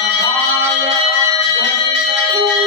Amaya, Amaya, Amaya, Amaya,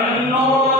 I know.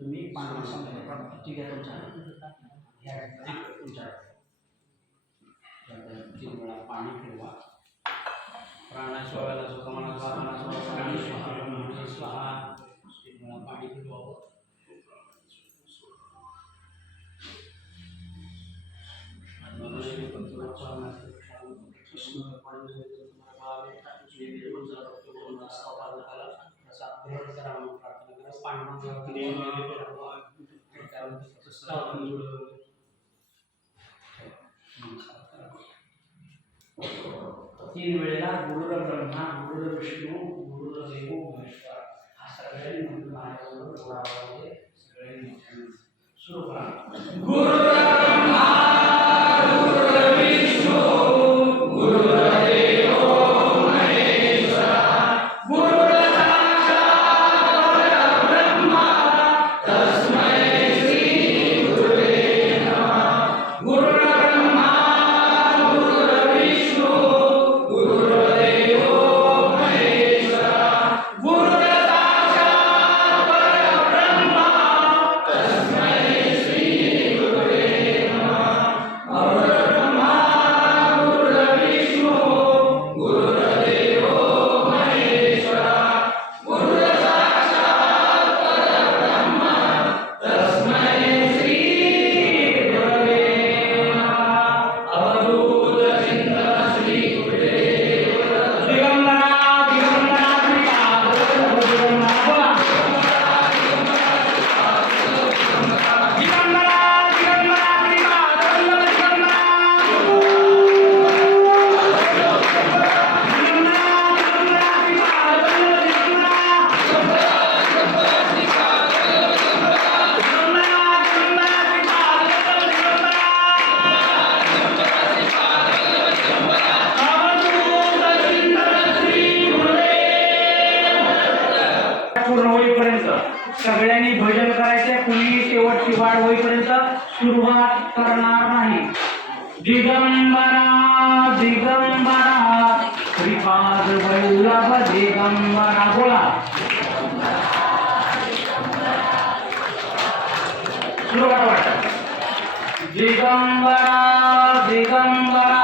तुम्ही पाणी ठीक आहे तुमच्या तुमच्या तीन वेळा पाणी फिरवा प्राणाश्वाला सुखमना स्वाहा स्वाहा स्वाहा तीन वेळा पाणी फिरवावं तीन वेळेला गुरुर ब्रह्मा गुरुर विष्णू गुरुर देव महेश्वर हा सगळ्यांनी म्हणून माझ्याबरोबर सगळ्यांनी सुरू करा. गुरु सगळ्यांनी भजन करायचे कुणी शेवटची वाढ होईपर्यंत सुरुवात करणार नाही. दिगंबरा दिगंबरा श्रीपाद वल्लभ दिगंबरा बोला. सुरू दिगंबरा दिगंबरा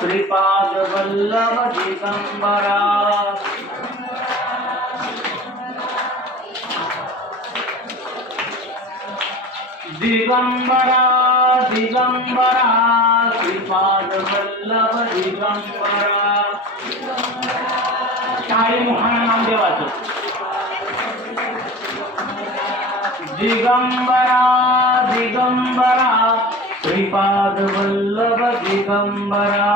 श्रीपाद वल्लभ दिगंबरा दिगंबरा दिगंबरा श्रीपाद वल्लभ दिगंबरा टाळी मोहाना नामदेवाचं दिगंबरा दिगंबरा श्रीपादवल्लभदिगम्बरा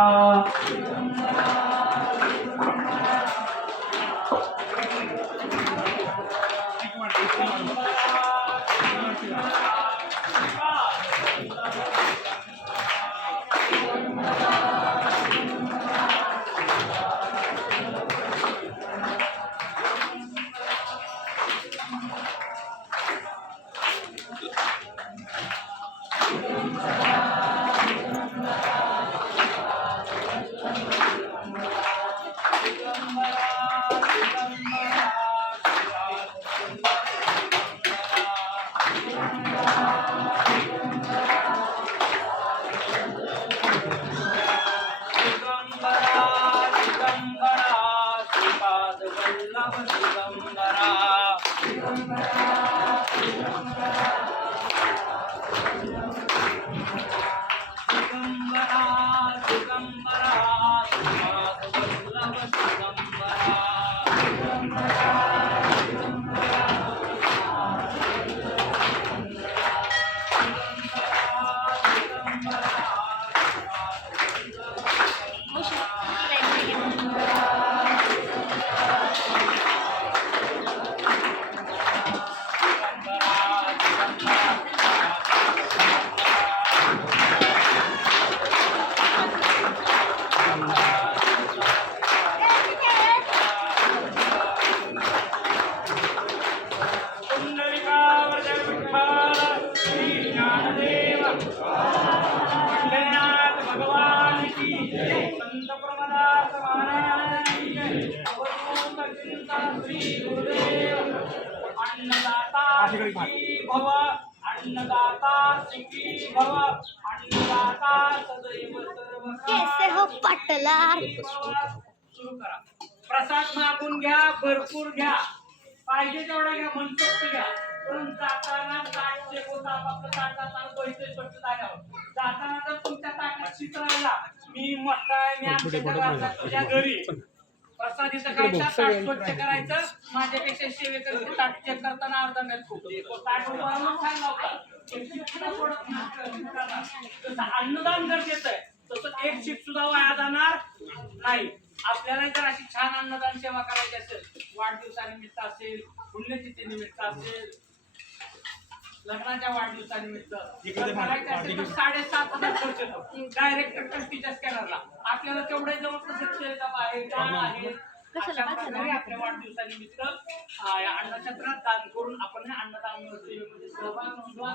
Come on. अन्नदाता भव अन्नदाता भव अन्नदाता सदैव सर्व सुरू करा प्रसाद मागून घ्या भरपूर घ्या पाहिजे तेवढा घ्या मनसोक्त घ्या पण जाताना ताट शेकोता आपापलं ताटात पैसे स्वच्छ जाग्यावर जाताना जर तुमच्या ताटात चित्र आला मी मोठा आहे मी आमच्या तुझ्या घरी प्रसादीचं काय तर ताट स्वच्छ करायचं माझ्यापेक्षा सेवेकरचे ताट चेक करताना अर्धा मिळतो ताट उभारून अन्नदान गरजेचं आहे. तसं एक शिप सुद्धा वाया जाणार नाही. आपल्याला जर अशी छान अन्नदान सेवा करायची असेल वाढदिवसानिमित्त असेल पुण्यतिथी निमित्त असेल लग्नाच्या वाढदिवसानिमित्त. साडेसात हजार खर्च डायरेक्ट स्कॅनरला आपल्याला तेवढे जवळ प्रसिद्ध आहे गाळ आहे. अशा प्रकारे आपल्या वाढदिवसानिमित्त अन्नछत्रात दान करून आपण या अन्नदान सेवेमध्ये सहभाग नोंदवा.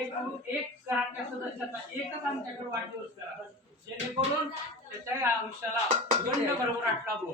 एक एक घराच्या सदस्याचा एकच आमच्याकडे वाढदिवस करा. जेणेकरून त्याच्या या आयुष्याला दंड भरभराट लाभो